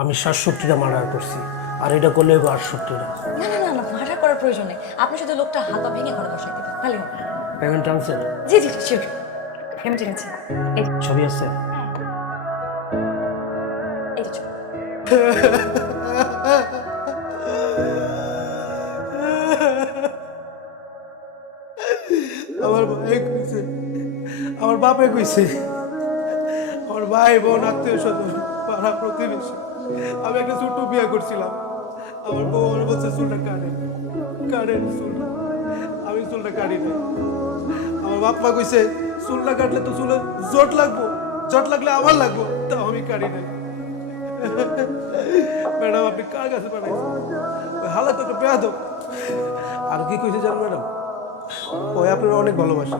আমি ৬৭টা মার্ডার করছি, আর এটা করলে ৬৮টা। না না না না, মার্ডার করার প্রয়োজন নেই। আপনি শুধু লোকটা হাত পা ভেঙে ঘরে বসাই দেবেন, ভালো হবে। পেমেন্ট আনছেন? জি জি শিওর, পেমেন্ট এনেছি। এই ছবি আছে? এই যে ছবি। আমার ভাই কইছে, আমার বাপে কইছে, আমার ভাই বোন আত্মীয় স্বজন পাড়া প্রতিবেশী, আমি একটা ছোট্ট বিয়ে করছিলাম। আমার বউ আমার বলছে চুলটা কাটেন চুল। আমি চুলটা কাটি না। আমার বাপ মা কইছে চুলটা কাটলে তো চুলে জট লাগবো, জট লাগলে আমার লাগবো, তাও আমি কাটি না। ম্যাডাম আপনি কার কাছে পাঠাইছেন? ওই হালাত একটা বেয়াদব। আর কি কইছে জানেন ম্যাডাম? ওই আপনার অনেক ভালোবাসে,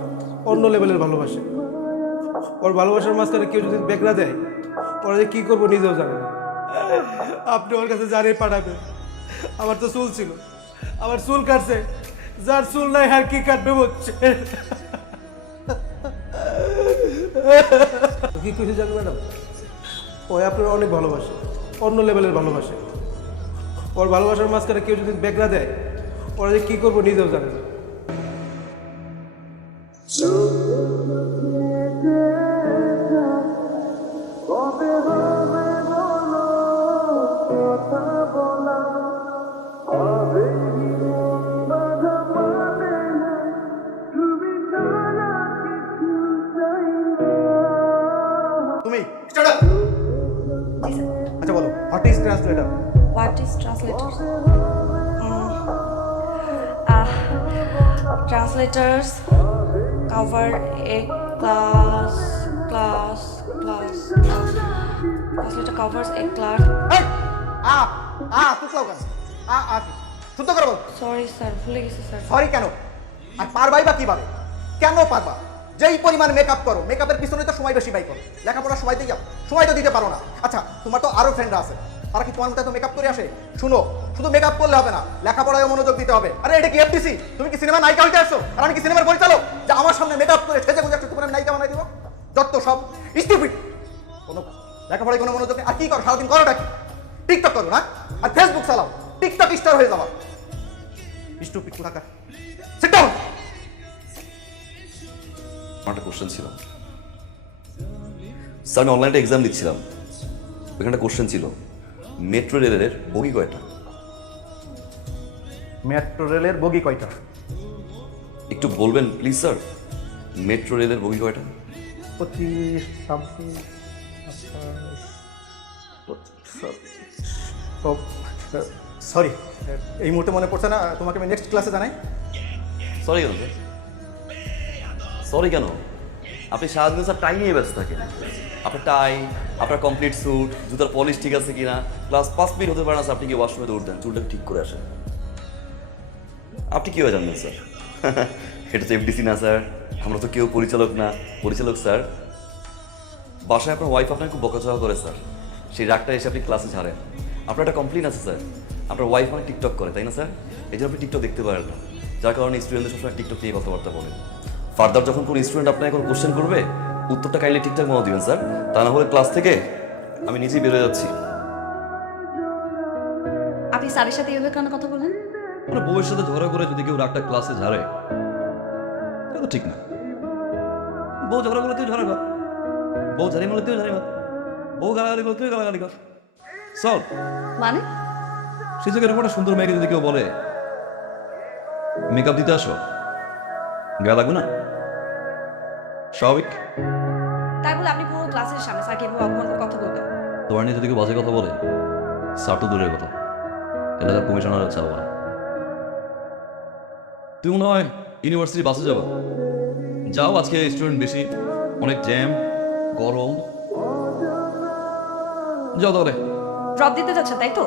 অন্য লেভেলের ভালোবাসে। ওর ভালোবাসার মাঝখানে কেউ যদি বেগরা দেয়, ওরা যে কি করবো নিজেও জানে না। আপনি ওর কাছে জানিয়ে পাঠাবেন। আমার তো চুল ছিল, আমার চুল কাটছে, যার চুল নাই আর কি কাটবে বলছে। কি কইছে জানেন ম্যাডাম? ওই আপনার অনেক ভালোবাসে, অন্য লেভেলের ভালোবাসে। ওর ভালোবাসার মাঝখানে কেউ যদি বেগরা দেয়, ওরা যে কি করবো নিজেও জানে না। তুমি স্টার্ট আপ। জি স্যার। আচ্ছা বলো, what is translator? What is translator? Translators cover a class. Translator covers a class. এই তুকলাও কেন? কি শুদ্ধ করে বল। Sorry স্যার, ভুলে গেছি স্যার। সরি কেন? আর পারবাই বা কিভাবে? কেন পারবা? যেই পরিমাণ মেকআপ করো, মেকআপের পিছনে তো সময় বেশি ব্যয় করো। লেখাপড়ার সময় দিয়ে যাও, সময় তো দিতে পারো না। আচ্ছা তোমার তো আরো ফ্রেন্ডরা আছে, তারা কি তোমার মতো এত মেকআপ করে আসে? শুনো, শুধু মেকআপ করলে হবে না, লেখাপড়ায় মনোযোগ দিতে হবে। আরে এটা কি এফডিসি? তুমি কি সিনেমা নায়িকা হইতে আসছো? আর আমি কি সিনেমার পরিচালক যে আমার সামনে মেকআপ করে সেজে গুজে তোমার আমি নায়িকা বানাই দিব? যত সব স্টুপিড। কোনো লেখাপড়ায় কোনো মনোযোগ নেই। আর কি করো সারাদিন? করোটা কি? টিকটক করো না? আর ফেসবুক চালাও, টিকটক স্টার হয়ে যাবা। স্টুপিড কোথাকার। Sit down. আমার একটা কোশ্চেন ছিল স্যার, আমি অনলাইনে এক্সাম দিচ্ছিলাম, ওইখানে একটা কোশ্চেন ছিল, মেট্রো রেলের বগি কয়টা? মেট্রো রেলের বগি কয়টা? একটু বলবেন প্লিজ স্যার, মেট্রো রেলের বগি কয়টা? 25 সামথিং। সরি, এই মুহূর্তে মনে পড়ছে না। তোমাকে আমি নেক্সট ক্লাসে জানাই। সরি কেন স্যার? সরি কেন? আপনি সারাদিন স্যার টাই নিয়ে ব্যস্ত থাকেন। আপনার টাই, আপনার কমপ্লিট স্যুট, জুতার পলিশ ঠিক আছে কিনা, ক্লাস 5 মিনিট হতে পারে না স্যার, আপনি কি ওয়াশরুমে দৌড় দেন, চুলটা ঠিক করে আসেন। আপনি কীভাবে জানবেন স্যার? এটা তো এফডিসি না স্যার, আমরা তো কেউ পরিচালক না। পরিচালক স্যার, বাসায় আপনার ওয়াইফ আপনাকে খুব বকাঝকা করে স্যার, সেই রাগটা এসে আপনি ক্লাসে ঝাড়েন। আপনার একটা কমপ্লেন আছে স্যার, আপনার ওয়াইফ অনেক টিকটক করে, তাই না স্যার? এই জন্য আপনি টিকটক দেখতে পারেন না, যার কারণে স্টুডেন্টদের সবসময় টিকটক নিয়ে কথাবার্তা বলেন। ফার্দার যখন কোনো স্টুডেন্ট আপনাকে কোনো কোশ্চেন করবে, উত্তরটা কাইন্ডলি ঠিকঠাক মনে দিবেন স্যার, তা না হলে ক্লাস থেকে আমি নিজেই বেরোয় যাচ্ছি। আপনি স্যারের সাথে এভাবে কেন কথা বলেন? মানে বউয়ের সাথে ঝগড়া করে যদি কেউ রাগটা ক্লাসে ঝাড়ে, এটা তো ঠিক না। বউ ঝগড়া করলে তুই ঝগড়া কর, বউ ঝাড়ি মারলে তুই ঝাড়ি মার, বউ গালাগালি করলে তুই গালাগালি কর, সলভ। মানে সেই জায়গায় এরকম একটা সুন্দর মেয়েকে যদি কেউ বলে মেকআপ দিতে আসো, গায়ে লাগবে না? স্বাভাবিক। তাই বলে আপনি পুরো ক্লাসের সামনে স্যারকে এভাবে অপমান করে কথা বলবেন? তোমার নিয়ে যদি কেউ বাজে কথা বলে, স্যার তো দূরের কথা, এলাকার কমিশনার চাবো না। তুই মনে হয় ইউনিভার্সিটি বাসে যাবো, যাও, আজকে স্টুডেন্ট বেশি, অনেক জ্যাম, গরম, যাও তাহলে। ড্রপ দিতে যাচ্ছেন তাই তো?